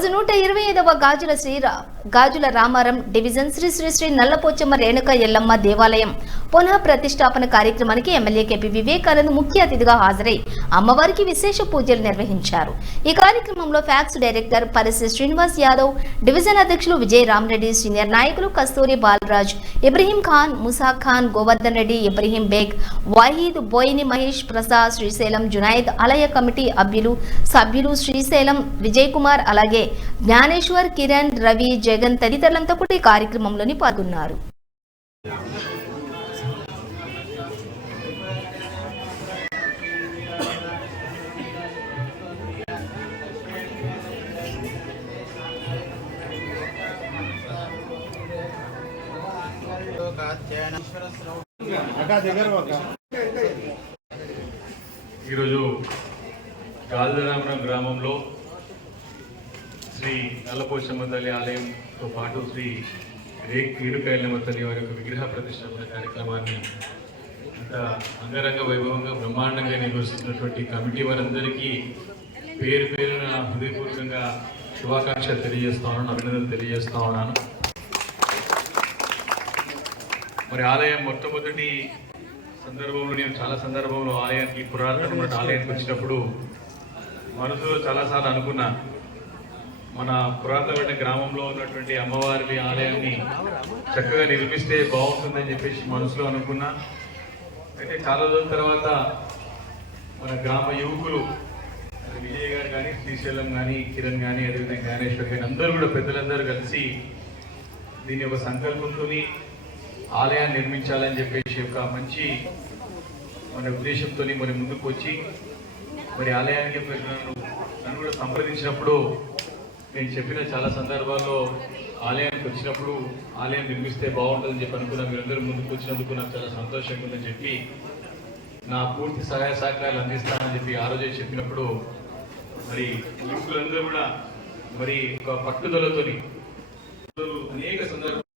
రోజు నూట ఇరవై ఐదవ గాజుల శ్రీ రా- గాజుల రామారం డివిజన్ శ్రీ శ్రీ శ్రీ నల్లపోచమ్మ రేణుక ఎల్లమ్మ దేవాలయం పునః ప్రతిష్టాపన కార్యక్రమానికి ఎమ్మెల్యే కేపీ వివేకానంద్ ముఖ్య అతిథిగా హాజరై అమ్మవారికి విశేష పూజలు నిర్వహించారు. ఈ కార్యక్రమంలో ఫ్యాక్స్ డైరెక్టర్ పరిశ్రీ శ్రీనివాస్ యాదవ్ డివిజన్ అధ్యక్షులు విజయ్ రామరెడ్డి సీనియర్ నాయకులు కస్తూరి బాలరాజ్ ఇబ్రహీం ఖాన్ ముసా ఖాన్ గోవర్ధన్ రెడ్డి ఇబ్రహీం బేగ్ వాహీద్ బోయిని మహేష్ ప్రసాద్ శ్రీశైలం జునాయిద్ ఆలయ కమిటీ అభ్యులు సభ్యులు శ్రీశైలం విజయ్ కుమార్ అలాగే జ్ఞానేశ్వర్ కిరణ్ రవి జగన్ తదితరులంతా కూడా ఈ కార్యక్రమంలోని పాల్గొన్నారు. ఈరోజు గాజరామరం గ్రామంలో శ్రీ నల్లపోషమ్మ తల్లి ఆలయంతో పాటు శ్రీ రే కీడుకాయలమ్మ తల్లి వారి యొక్క విగ్రహ ప్రతిష్టాపన కార్యక్రమాన్ని ఇంత అంగరంగ వైభవంగా బ్రహ్మాండంగా నిర్వహిస్తున్నటువంటి కమిటీ వారందరికీ పేరు పేరున హృదయపూర్వకంగా శుభాకాంక్షలు తెలియజేస్తా ఉన్నాను అభినందనలు తెలియజేస్తా ఉన్నాను. మరి ఆలయం మొట్టమొదటి సందర్భంలో నేను చాలా సందర్భంలో ఆలయానికి పురాతనమైన ఆలయానికి వచ్చినప్పుడు మనసులో చాలాసార్లు అనుకున్నా మన పురాతనమైన గ్రామంలో ఉన్నటువంటి అమ్మవారి ఆలయాన్ని చక్కగా నిర్మిస్తే బాగుంటుందని చెప్పేసి మనసులో అనుకున్నా. అయితే చాలా రోజుల తర్వాత మన గ్రామ యువకులు విజయ్ గారు కానీ శ్రీశైలం కానీ కిరణ్ కానీ అదేవిధంగా జ్ఞానేశ్వర్ కానీ అందరూ కూడా పెద్దలందరూ కలిసి దీని ఒక సంకల్పంతో ఆలయాన్ని నిర్మించాలని చెప్పేసి ఒక మంచి మన ఉద్దేశంతో మరి ముందుకు వచ్చి మరి ఆలయానికి నన్ను నన్ను కూడా సంప్రదించినప్పుడు నేను చెప్పిన చాలా సందర్భాల్లో ఆలయానికి వచ్చినప్పుడు ఆలయం నిర్మిస్తే బాగుంటుందని చెప్పి అనుకున్నా మీరందరూ ముందుకు వచ్చినందుకు నాకు చాలా సంతోషంగా ఉందని చెప్పి నా పూర్తి సహాయ సహకారాలు అందిస్తానని చెప్పి ఆ రోజే చెప్పినప్పుడు మరి యువకులందరూ కూడా మరి ఒక పట్టుదలతోని అనేక సందర్భాలు